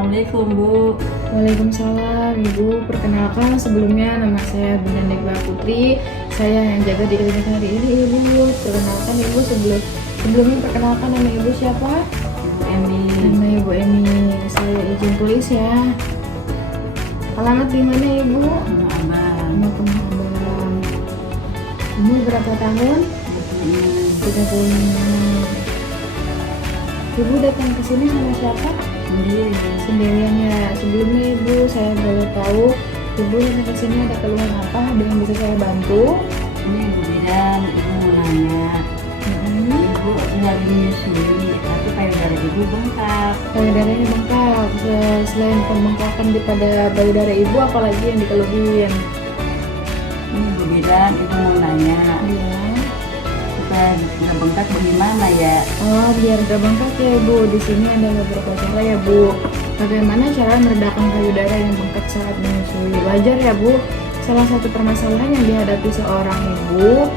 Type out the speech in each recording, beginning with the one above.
Assalamualaikum Bu. Waalaikumsalam Ibu, perkenalkan sebelumnya nama saya Bunda Negwa Putri. Saya yang jaga di klinik hari ini Ibu. Perkenalkan Ibu sebelumnya perkenalkan nama Ibu siapa? Ibu Emi. Nama Ibu Emi. Saya izin tulis ya. Alamat di mana Ibu? Abang. Abang. Ibu berapa tahun? 36. Ibu datang ke sini sama siapa? Sendiri. Sendirian ya. Sebelumnya Ibu, saya boleh tahu Ibu datang ke sini ada keluhan apa? Ada yang bisa saya bantu? Ini Ibu Bidan, Ibu mau nanya. Ibu lagi menyusui, tapi payudara Ibu bengkak. Payudaranya bengkak. Selain pembengkakan pada payudara Ibu, apalagi yang dikeluhin? Ini Ibu Bidan, Ibu mau nanya. Iya. Supaya nggak bengkak bagaimana ya? Oh, biar gak bengkak ya Ibu. Di sini ada beberapa cara ya Bu. Bagaimana cara meredakan payudara yang bengkak saat menyusui? Wajar ya Bu. Salah satu permasalahan yang dihadapi seorang ibu,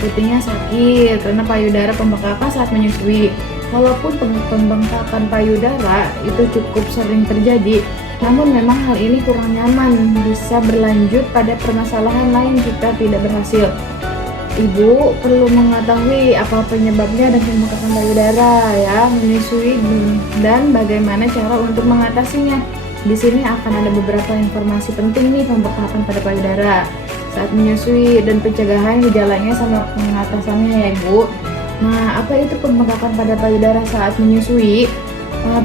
putingnya sakit karena payudara pembengkakan saat menyusui. Walaupun pembengkakan payudara itu cukup sering terjadi, namun memang hal ini kurang nyaman, bisa berlanjut pada permasalahan lain jika tidak berhasil. Ibu perlu mengetahui apa penyebabnya dan pembengkakan payudara ya, menyusui dan bagaimana cara untuk mengatasinya. Di sini akan ada beberapa informasi penting nih pembengkakan pada payudara saat menyusui dan pencegahan gejalanya sama pengatasannya ya Ibu. Nah, apa itu pembengkakan pada payudara saat menyusui?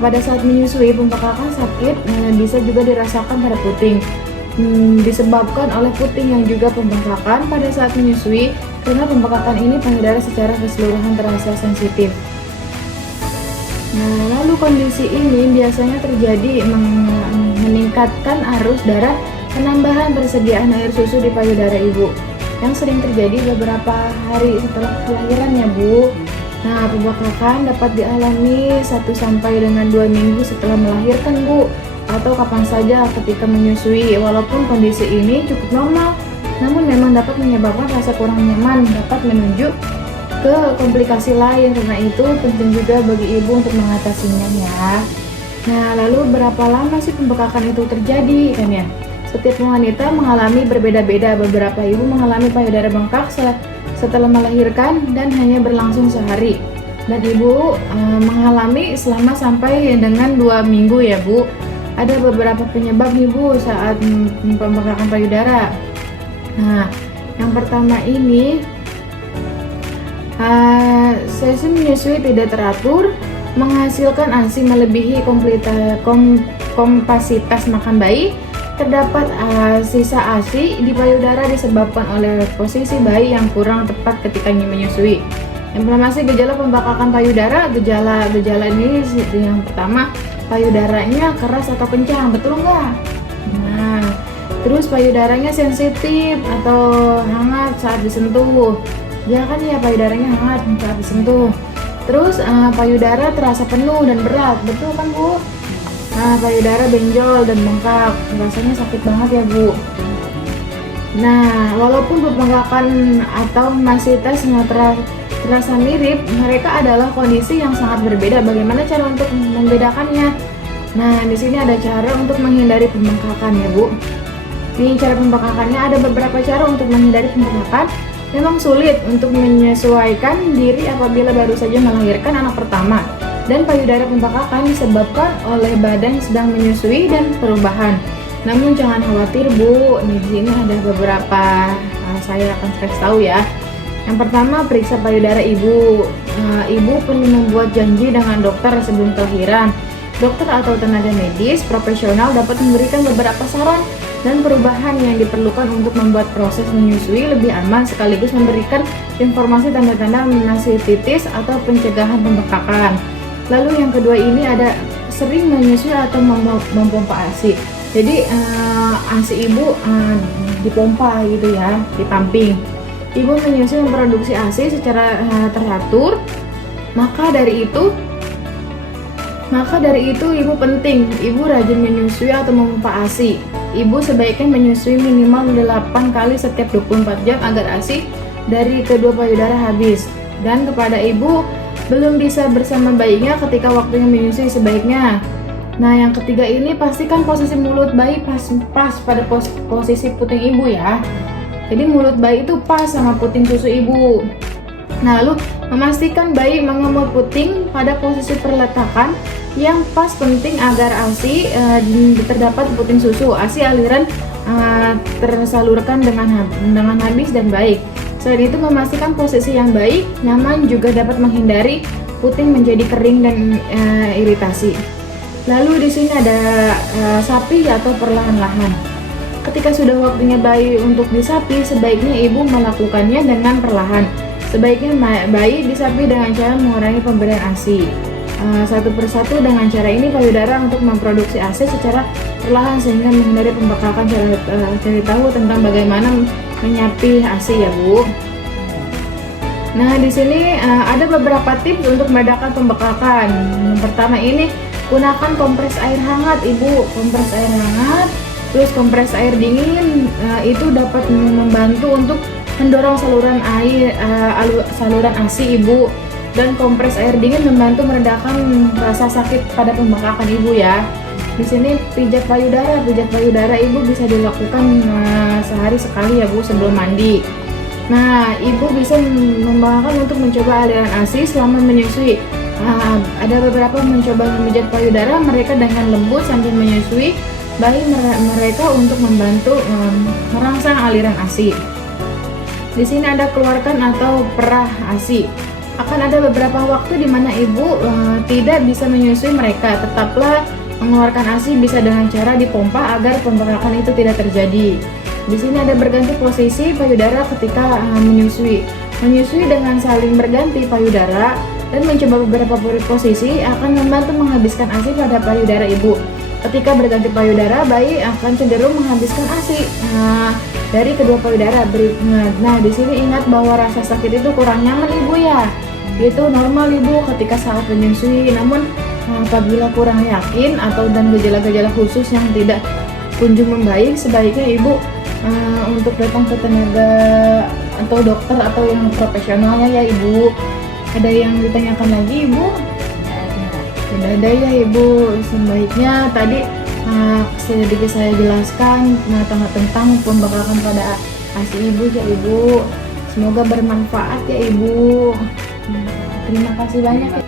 Pada saat menyusui pembengkakan sakit bisa juga dirasakan pada puting. Disebabkan oleh puting yang juga pembengkakan pada saat menyusui karena pembengkakan ini payudara secara keseluruhan terasa sensitif. Nah, lalu kondisi ini biasanya terjadi meningkatkan arus darah, penambahan persediaan air susu di payudara ibu yang sering terjadi beberapa hari setelah kelahiran ya Bu. Nah, pembengkakan dapat dialami 1 sampai dengan 2 minggu setelah melahirkan Bu, atau kapan saja ketika menyusui. Walaupun kondisi ini cukup normal, namun memang dapat menyebabkan rasa kurang nyaman, dapat menunjuk ke komplikasi lain. Karena itu penting juga bagi ibu untuk mengatasinya ya. Nah, lalu berapa lama sih pembengkakan itu terjadi kan ya? Setiap wanita mengalami berbeda-beda. Beberapa ibu mengalami payudara bengkak setelah melahirkan dan hanya berlangsung sehari. Dan ibu mengalami selama sampai dengan 2 minggu ya Bu. Ada beberapa penyebab nih Bu saat pembengkakan payudara. Nah, yang pertama ini sesi menyusui tidak teratur, menghasilkan ASI melebihi kompasitas makan bayi, terdapat sisa ASI di payudara disebabkan oleh posisi bayi yang kurang tepat ketika menyusui. Inflamasi gejala pembengkakan payudara, gejala ini yang pertama, payudaranya keras atau kencang, betul nggak? Nah, terus payudaranya sensitif atau hangat saat disentuh. Ya kan ya, payudaranya hangat saat disentuh. Terus payudara terasa penuh dan berat, betul kan Bu? Nah, payudara benjol dan bengkak, rasanya sakit banget ya Bu. Nah, walaupun pembengkakan atau masitasnya terasa mirip, mereka adalah kondisi yang sangat berbeda. Bagaimana cara untuk membedakannya? Nah, di sini ada cara untuk menghindari pembengkakan ya Bu. Ini cara pembengkakannya, ada beberapa cara untuk menghindari pembengkakan. Memang sulit untuk menyesuaikan diri apabila baru saja melahirkan anak pertama, dan payudara pembengkakan disebabkan oleh badan sedang menyusui dan perubahan. Namun jangan khawatir Bu, di sini ada beberapa saya akan kasih tahu ya. Yang pertama, periksa payudara ibu. Ibu perlu membuat janji dengan dokter sebelum kelahiran. Dokter atau tenaga medis profesional dapat memberikan beberapa saran dan perubahan yang diperlukan untuk membuat proses menyusui lebih aman, sekaligus memberikan informasi tanda-tanda masitis atau pencegahan pembengkakan. Lalu yang kedua ini ada sering menyusui atau memompa ASI. Jadi ASI ibu dipompa gitu ya, dipumping. Ibu menyusui memproduksi ASI secara teratur, maka dari itu ibu penting ibu rajin menyusui atau memompa ASI. Ibu sebaiknya menyusui minimal 8 kali setiap 24 jam agar ASI dari kedua payudara habis. Dan kepada ibu belum bisa bersama bayinya ketika waktunya menyusui, sebaiknya Nah, yang ketiga ini pastikan posisi mulut bayi pas pada posisi puting ibu ya. Jadi mulut bayi itu pas sama puting susu ibu. Nah, lalu memastikan bayi mengemut puting pada posisi perletakan yang pas, penting agar ASI terdapat puting susu. ASI aliran tersalurkan dengan habis dan baik. Selain itu memastikan posisi yang baik, nyaman, juga dapat menghindari puting menjadi kering dan iritasi. Lalu di sini ada sapi atau perlahan-lahan. Ketika sudah waktunya bayi untuk disapi, sebaiknya ibu melakukannya dengan perlahan. Sebaiknya bayi disapi dengan cara mengurangi pemberian ASI. Satu persatu. Dengan cara ini payudara untuk memproduksi ASI secara perlahan sehingga menghindari pembekakan. Cari tahu tentang bagaimana menyapi ASI ya Bu. Nah, di sini ada beberapa tips untuk meredakan pembekakan. Yang pertama ini, gunakan kompres air hangat Ibu. Kompres air hangat, terus kompres air dingin itu dapat membantu untuk mendorong saluran ASI Ibu. Dan kompres air dingin membantu meredakan rasa sakit pada pembekakan Ibu ya. Di sini pijat payudara. Pijat payudara Ibu bisa dilakukan sehari sekali ya Bu sebelum mandi. Nah, Ibu bisa membanggakan untuk mencoba aliran ASI selama menyusui. Ada beberapa mencoba memijat payudara mereka dengan lembut sambil menyusui bayi mereka untuk membantu merangsang aliran ASI. Di sini ada keluarkan atau perah ASI. Akan ada beberapa waktu di mana ibu tidak bisa menyusui mereka. Tetaplah mengeluarkan ASI bisa dengan cara dipompa agar pembekakan itu tidak terjadi. Di sini ada berganti posisi payudara ketika menyusui. Menyusui dengan saling berganti payudara dan mencoba beberapa posisi akan membantu menghabiskan ASI pada payudara ibu. Ketika berganti payudara, bayi akan cenderung menghabiskan ASI dari kedua payudara. Nah, di sini ingat bahwa rasa sakit itu kurang nyaman ibu ya. Itu normal ibu ketika saat menyusui. Namun apabila kurang yakin atau dan gejala-gejala khusus yang tidak kunjung membaik, sebaiknya ibu untuk datang ke tenaga atau dokter atau yang profesionalnya ya ibu. Ada yang ditanyakan lagi ibu? Tidak ada ya ibu. Sebaiknya tadi sedikit saya jelaskan tentang pembekakan pada ASI ibu ya ibu. Semoga bermanfaat ya ibu. Terima kasih banyak ya.